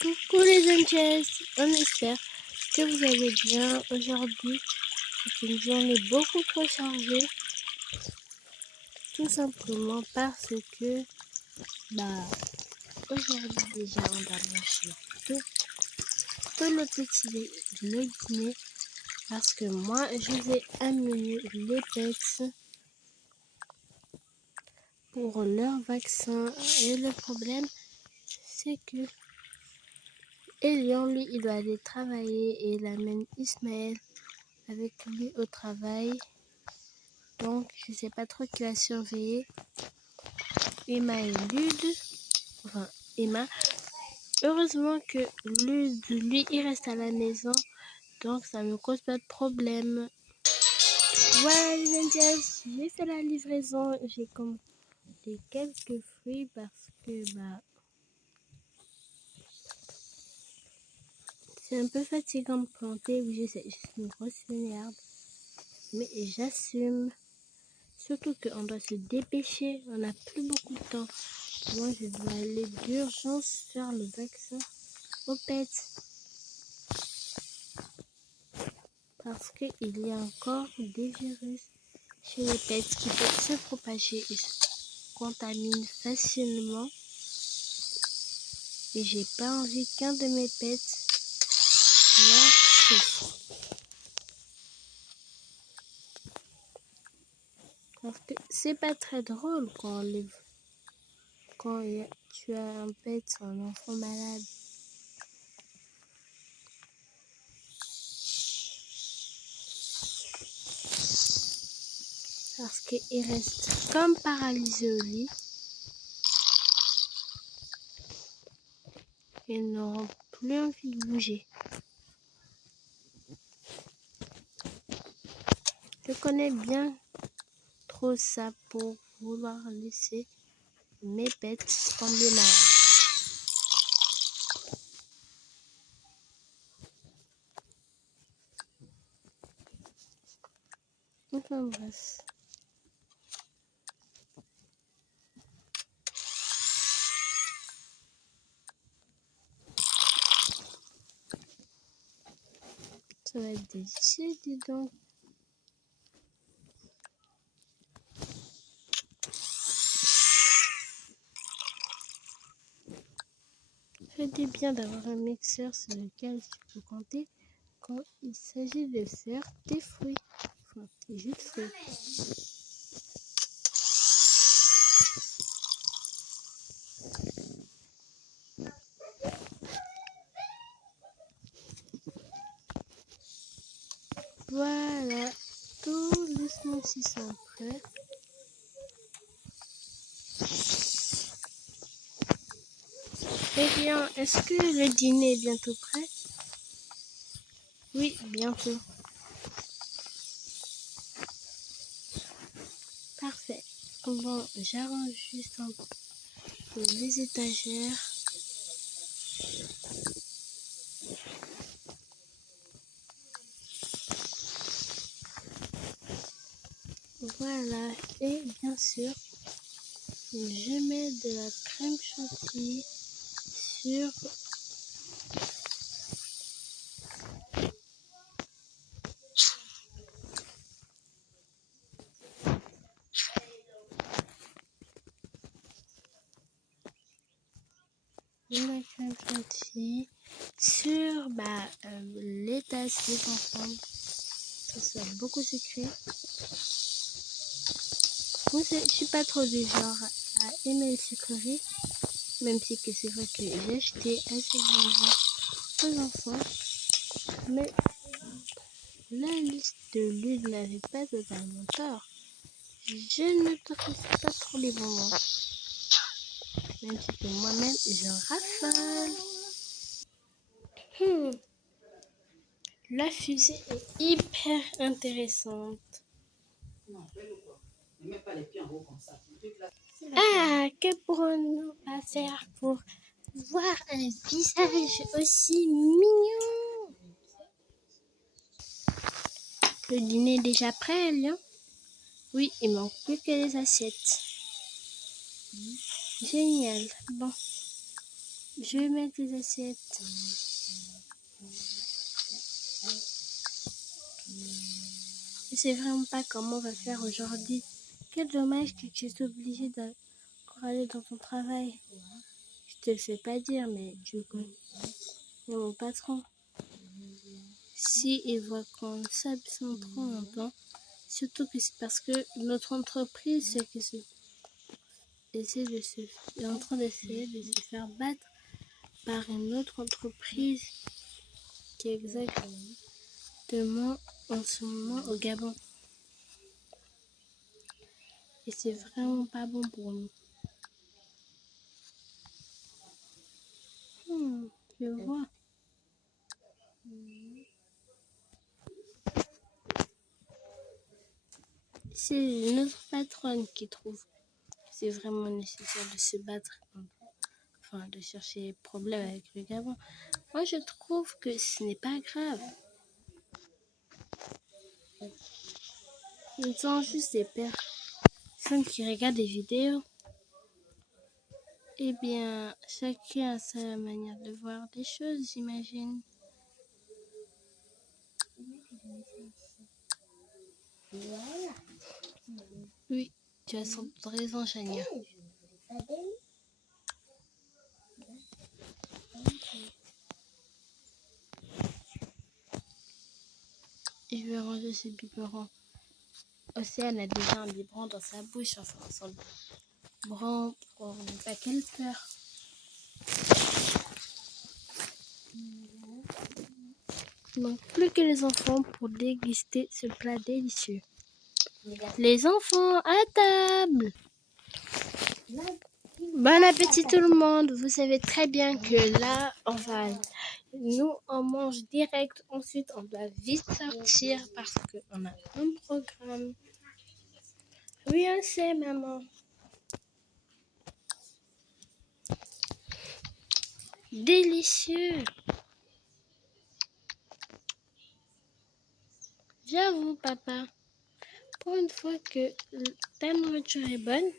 Coucou les angels, on espère que vous allez bien. Aujourd'hui, c'est une journée beaucoup trop chargée, tout simplement parce que, aujourd'hui déjà on doit manger tout le petit dîner parce que moi je vous ai amené les pets pour leur vaccin et le problème c'est que Elion, lui, il doit aller travailler et il amène Ismaël avec lui au travail. Donc, je sais pas trop qui va surveiller. Emma et Lude. Enfin, Emma. Heureusement que Lude, lui, il reste à la maison. Donc, ça me cause pas de problème. Voilà les angels, j'ai fait la livraison. J'ai commandé quelques fruits parce que, c'est un peu fatigant de planter. Oui, je sais, je suis une grosse fainéarde. Mais j'assume. Surtout qu'on doit se dépêcher, on n'a plus beaucoup de temps. Moi, je dois aller d'urgence faire le vaccin aux pets. Parce qu'il y a encore des virus chez les pets qui peuvent se propager et se contaminent facilement. Et j'ai pas envie qu'un de mes pets n'en souffre. Parce que c'est pas très drôle quand tu as un pet, un enfant malade. Parce qu'il reste comme paralysé au lit. Ils n'auront plus envie de bouger. Je connais bien trop ça pour vouloir laisser mes pets tomber malades. Enfin bref. Ça va être délicieux, dis donc. C'est du bien d'avoir un mixeur sur lequel tu peux compter quand il s'agit de faire tes fruits. Enfin, tes jus de fruits. Voilà, tous les smoothies sont prêts. Eh bien, est-ce que le dîner est bientôt prêt? Oui, bientôt. Parfait. Bon, j'arrange juste un peu les étagères. Voilà, et bien sûr, je mets de la crème chantilly sur la crème chantilly sur les tasses des enfants, que ce soit beaucoup sucré. Moi, je suis pas trop du genre à aimer les sucreries, même si que c'est vrai que j'ai acheté assez bonbons aux enfants, mais la liste de Lude n'avait pas totalement tort. Je ne trouve pas trop les bonbons, même si que moi-même je raffole. La fusée est hyper intéressante. Ah, que pourrons-nous pas faire pour voir un visage aussi mignon? Le dîner est déjà prêt, Elian? Oui, il manque plus que les assiettes. Génial. Bon. Je vais mettre les assiettes. Je sais vraiment pas comment on va faire aujourd'hui. Quel dommage que tu es obligé d'encore aller dans ton travail. Je te le fais pas dire, mais tu connais mon patron. Si il voit qu'on s'absente trop longtemps, surtout que c'est parce que notre entreprise est en train d'essayer de se faire battre par une autre entreprise qui est exactement en ce moment au Gabon. Et c'est vraiment pas bon pour nous. Je vois. C'est notre patronne qui trouve que c'est vraiment nécessaire de se battre, enfin de chercher des problèmes avec le Gabon. Moi je trouve que ce n'est pas grave. Ils sont juste des personnes qui regardent des vidéos. Eh bien, chacun a sa manière de voir des choses, j'imagine. Oui, tu as sans doute raison, Chania. Je vais ranger ce biberon. Océane a déjà un biberon dans sa bouche, enfin son biberon pour ne pas qu'elle pleure. Donc plus que les enfants pour déguster ce plat délicieux. Les enfants à table. Bon appétit tout le monde. Vous savez très bien que là on mange direct. Ensuite on doit vite sortir parce qu'on a un programme. Oui, on sait, maman. Délicieux. J'avoue, papa. Pour une fois que ta nourriture est bonne.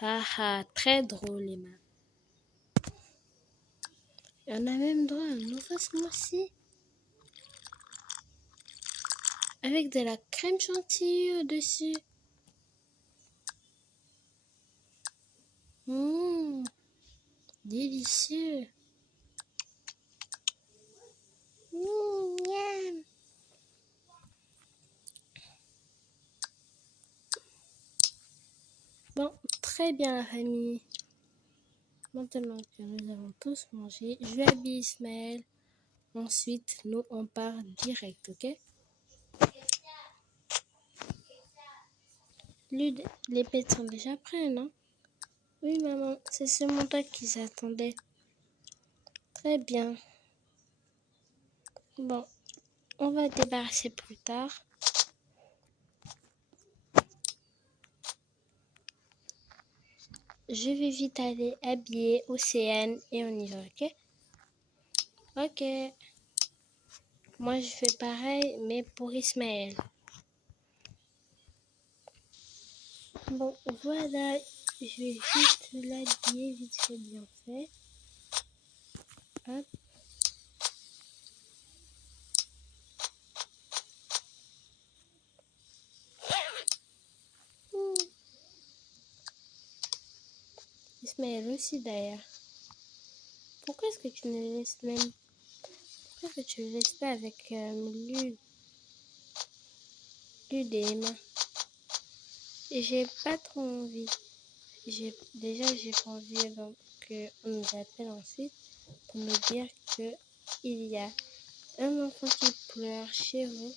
Haha, très drôle, Emma. Et on a même droit à un nouveau smoothie. Avec de la crème chantilly au-dessus. Délicieux. Miam. Bon, très bien la famille. Maintenant que nous avons tous mangé, je vais habiller Ismaël. Ensuite, nous on part direct, ok? Les pets sont déjà prêts, non? Oui, maman, c'est seulement toi qui s'attendais. Très bien. Bon, on va débarrasser plus tard. Je vais vite aller habiller Océane et on y va, ok? Ok. Moi, je fais pareil, mais pour Ismaël. Bon, voilà. Je vais juste l'habiller vite fait, bien fait. Hop. Ismaël aussi, d'ailleurs. Pourquoi est-ce que tu ne le laisses même... Pourquoi est-ce que tu le laisses pas avec Lude et Emma? J'ai pas trop envie. J'ai pas envie donc on nous appelle ensuite pour nous dire que il y a un enfant qui pleure chez vous.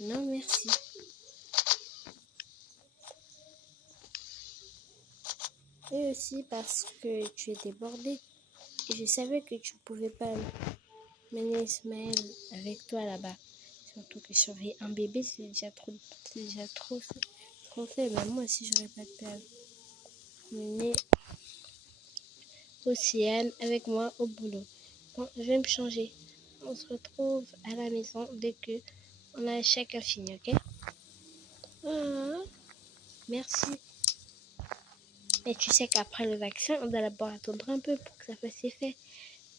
Non merci. Et aussi parce que tu es débordée et je savais que tu pouvais pas mener Ismaël avec toi là-bas. Surtout que surveiller un bébé c'est déjà trop fait. Mais moi aussi j'aurais pas pu mener Océane avec moi au boulot. Bon, je vais me changer. On se retrouve à la maison dès que on a chacun fini, ok? Merci. Mais tu sais qu'après le vaccin, on doit d'abord attendre un peu pour que ça fasse effet.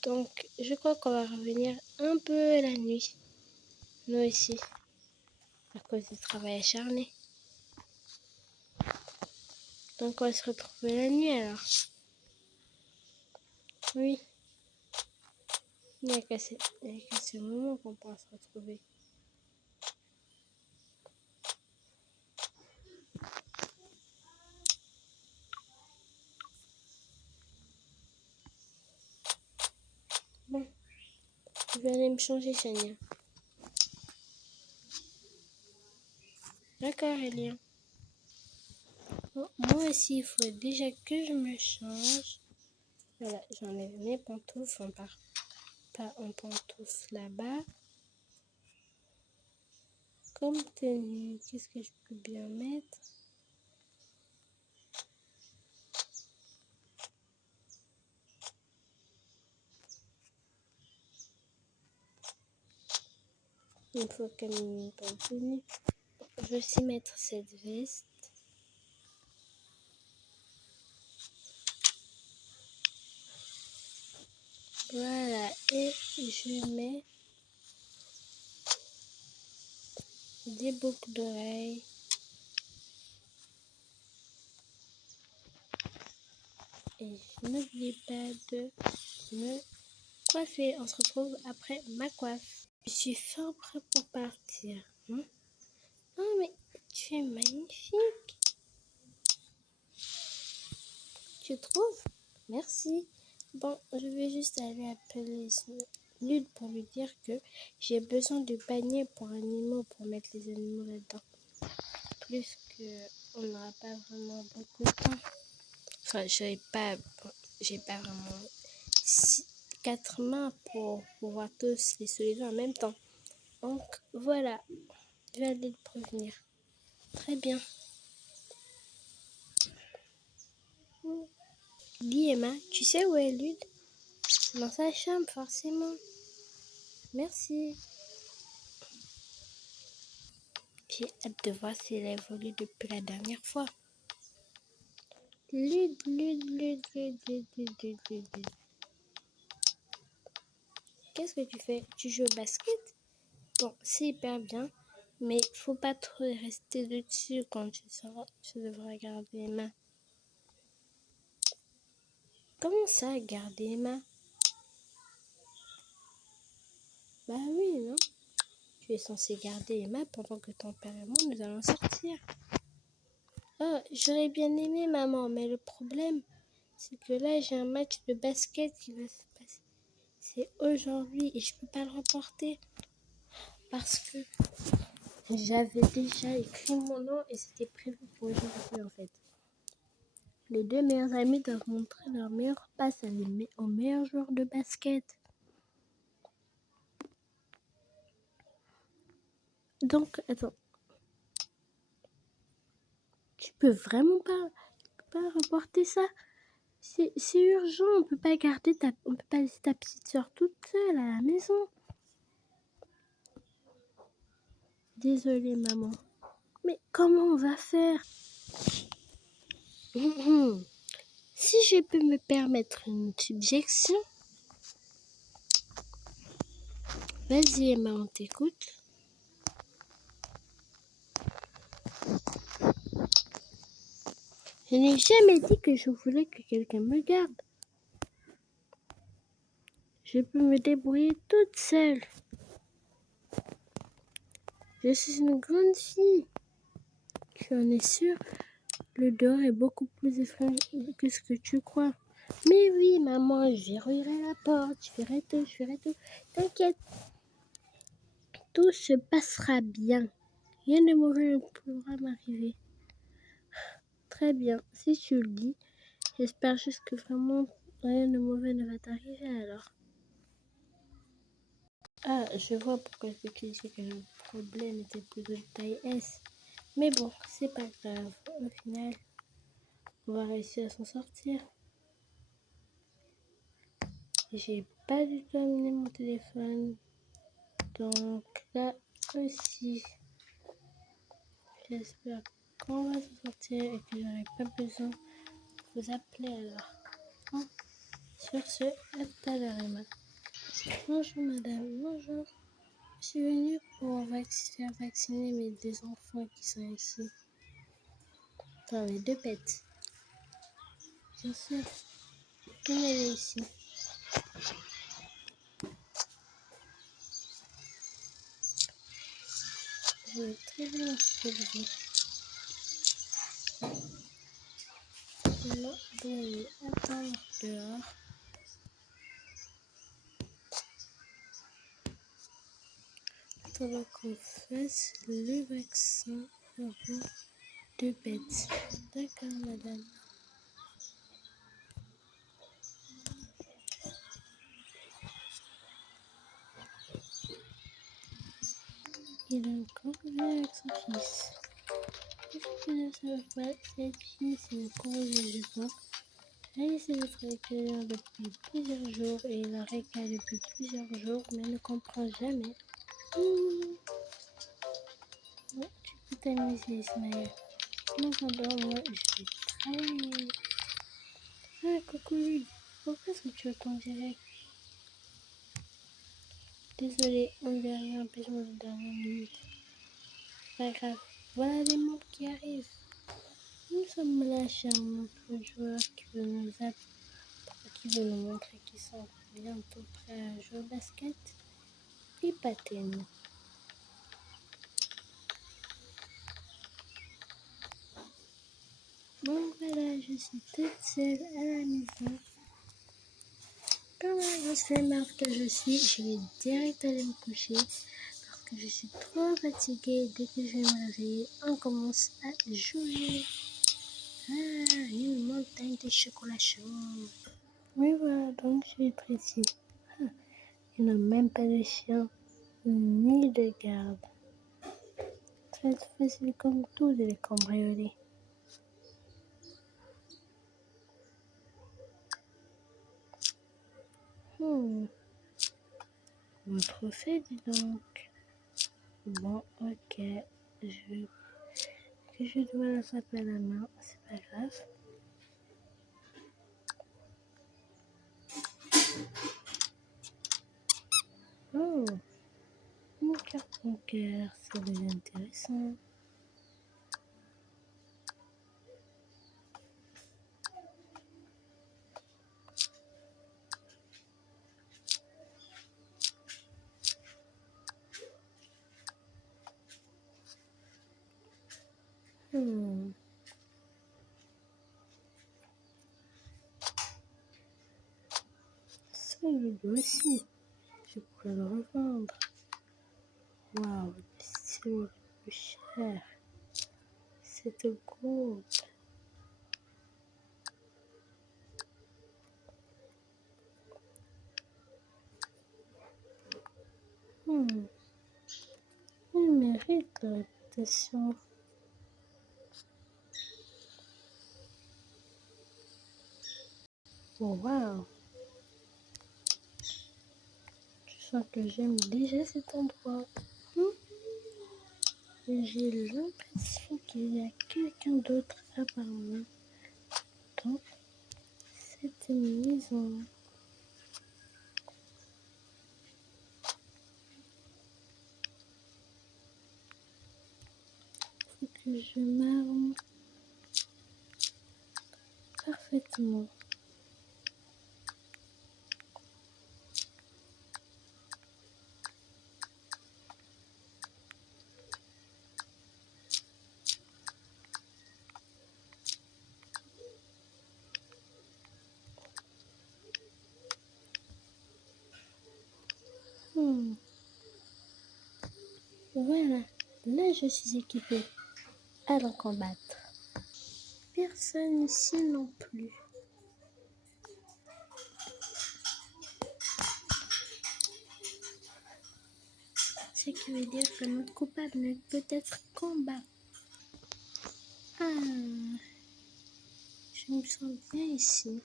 Donc, je crois qu'on va revenir un peu la nuit. Nous aussi. À cause du travail acharné. Donc, on va se retrouver la nuit alors. Oui. Il n'y a qu'à ce moment qu'on pourra se retrouver. Bon. Je vais aller me changer, Chania. D'accord, Elien. Bon, moi aussi, il faut déjà que je me change. Voilà, j'enlève mes pantoufles. On part pas en pantoufles là-bas. Comme tenue, qu'est-ce que je peux bien mettre? Il faut qu'elle me bonne tenue. Je vais aussi mettre cette veste. Voilà, et je mets des boucles d'oreilles. Et je n'oublie pas de me coiffer. On se retrouve après ma coiffe. Je suis fort prêt pour partir. Hein? Oh, mais tu es magnifique. Tu trouves? Merci. Bon, je vais juste aller appeler Lude pour lui dire que j'ai besoin de panier pour animaux, pour mettre les animaux là-dedans. Plus que on n'aura pas vraiment beaucoup de temps. Enfin, j'ai pas vraiment 4 mains pour pouvoir tous les soulever en même temps. Donc voilà, je vais aller le prévenir. Très bien. Dis Emma, tu sais où est Lude? Dans sa chambre, forcément. Merci. J'ai hâte de voir si elle a évolué depuis la dernière fois. Lude. Qu'est-ce que tu fais? Tu joues au basket? Bon, c'est hyper bien, mais faut pas trop rester dessus quand tu sors. Tu devrais garder Emma. Comment ça, garder Emma? Bah oui, non? Tu es censé garder Emma pendant que ton père et moi, nous allons sortir. Oh, j'aurais bien aimé, maman, mais le problème, c'est que là, j'ai un match de basket qui va se passer. C'est aujourd'hui et je peux pas le reporter parce que j'avais déjà écrit mon nom et c'était prévu pour aujourd'hui en fait. Les 2 meilleurs amis doivent montrer leur meilleure passe aux meilleurs joueurs de basket. Donc, attends. Tu peux vraiment pas reporter ça? C'est urgent, on peut pas laisser ta petite soeur toute seule à la maison. Désolée maman. Mais comment on va faire? Si je peux me permettre une subjection. Vas-y Emma, on t'écoute. Je n'ai jamais dit que je voulais que quelqu'un me garde. Je peux me débrouiller toute seule. Je suis une grande fille. Tu en es sûre? Le dehors est beaucoup plus effrayant que ce que tu crois. Mais oui, maman, je verrouillerai la porte, je ferai tout. T'inquiète, tout se passera bien. Rien de mauvais ne pourra m'arriver. Très bien, si tu le dis, j'espère juste que vraiment rien de mauvais ne va t'arriver alors. Ah, je vois pourquoi tu disais que le problème était plutôt de taille S. Mais bon, c'est pas grave. Au final, on va réussir à s'en sortir. J'ai pas du tout amené mon téléphone. Donc là aussi, j'espère qu'on va s'en sortir et que j'aurai pas besoin vous appeler alors. Hein? Sur ce, à tout à l'heure, Emma. Bonjour madame, bonjour. Je suis venue pour faire vacciner mes 2 enfants qui sont ici. Dans les 2 pets. Bien sûr. Venez ici. Je vais très bien pour vous. Maintenant, vous allez attendre dehors. Attendant qu'on fasse le vaccin pour vos 2 pets. D'accord, madame. Il a encore vu avec son fils. Qu'est-ce que ne savent pas, cette fille, c'est une corrigée du corps. Elle a laissé votre éclaireur depuis plusieurs jours et il la récale depuis plusieurs jours, mais ne comprend jamais. Ouais, tu peux t'amuser, Ismaël. En attendant, moi, je vais travailler. Ah, coucou, Lily. Pourquoi est-ce que tu as ton direct? Désolé, on dirait un empêchement de dernière minute. Pas grave. Voilà les membres qui arrivent. Nous sommes là, charmants joueurs qui veulent nous montrer qu'ils sont bientôt prêts à jouer au basket et patiner. Bon voilà, je suis toute seule à la maison. Comme la grosse flemmarde que je suis, je vais direct aller me coucher parce que je suis trop fatiguée. Dès que je vais me réveiller, on commence à jouer. Ah, une montagne de chocolat chaud. Mais voilà, donc je vais être ici. Ah, il n'y a même pas de chien ni de garde. Très facile comme tout de les cambrioler. Votre fait, dis donc. Bon, ok. Je dois la frapper à la main, c'est pas grave. Oh, une carte bancaire, ça devient intéressant. Ça, je dois aussi. Je pourrais le revendre. Waouh, c'est le plus cher. Cette gourde. Il mérite la réputation. Oh, waouh. Je sens que j'aime déjà cet endroit. J'ai l'impression qu'il y a quelqu'un d'autre à part moi dans cette maison. Faut que je m'arme parfaitement. Voilà, là je suis équipée. Allons combattre. Personne ici non plus. Ce qui veut dire que notre coupable ne peut être combattu. Ah, je me sens bien ici.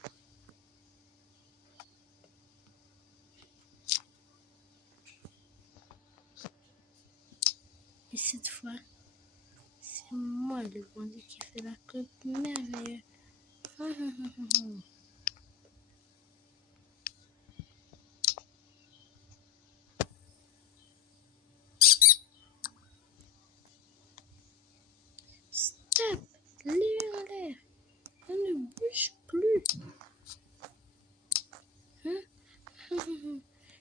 Et cette fois, c'est moi le bandit qui fait la coupe merveilleuse. Stop! Lève en l'air. On ne bouge plus.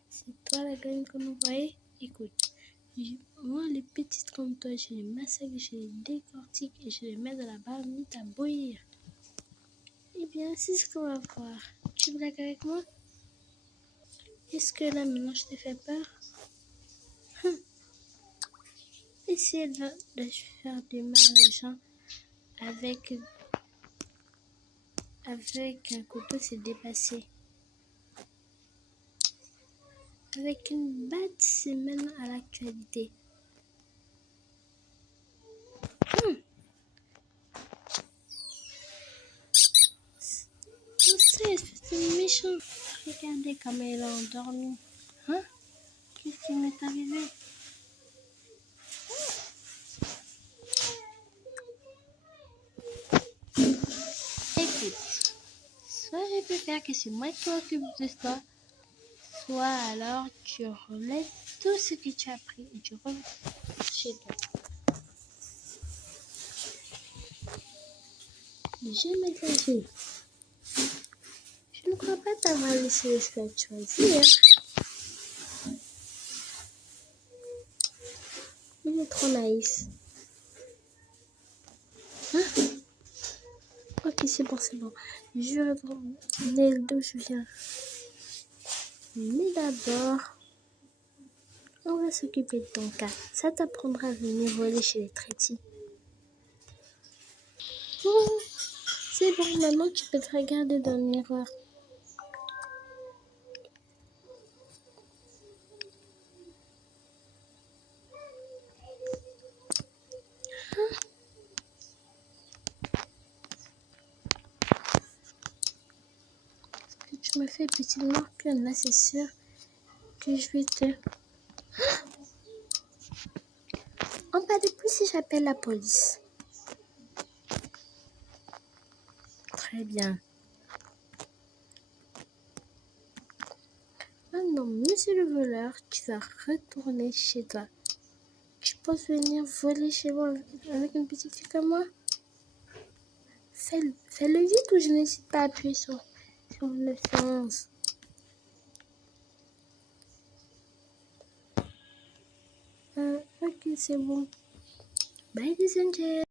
C'est toi la graine qu'on nous voyait? Écoute, moi les petites comme toi, je les massacre, je les décortique et je les mets dans la marmite à bouillir. Eh bien, c'est ce qu'on va voir. Tu blagues avec moi? Est-ce que là maintenant je t'ai fait peur? Essaye de faire du mal aux gens avec un couteau, c'est dépassé. Avec une batte, c'est maintenant à l'actualité. C'est méchant. Regardez comme elle a endormi. Hein? Qu'est-ce qui m'est arrivé? Écoute, soit je peux faire que c'est moi qui m'occupe de toi, soit alors tu relèves tout ce que tu as pris et tu rentres chez toi. Je m'exagère. Je ne crois pas t'avoir laissé le choix de choisir. Il est trop naïf. Hein? Ok, c'est bon. Je vais retourner d'où je viens. Mais d'abord, on va s'occuper de ton cas. Ça t'apprendra à venir voler chez les traitis. Oh, c'est bon, maintenant tu peux te regarder dans le miroir. Que tu me fais petite morpion, là c'est sûr que je vais te... En pas de plus si j'appelle la police. Très bien. Maintenant, monsieur le voleur, tu vas retourner chez toi. Tu penses venir voler chez moi avec une petite fille comme moi? Fais-le vite ou je n'hésite pas à appuyer sur le 11. Ok, c'est bon. Bye, les angels.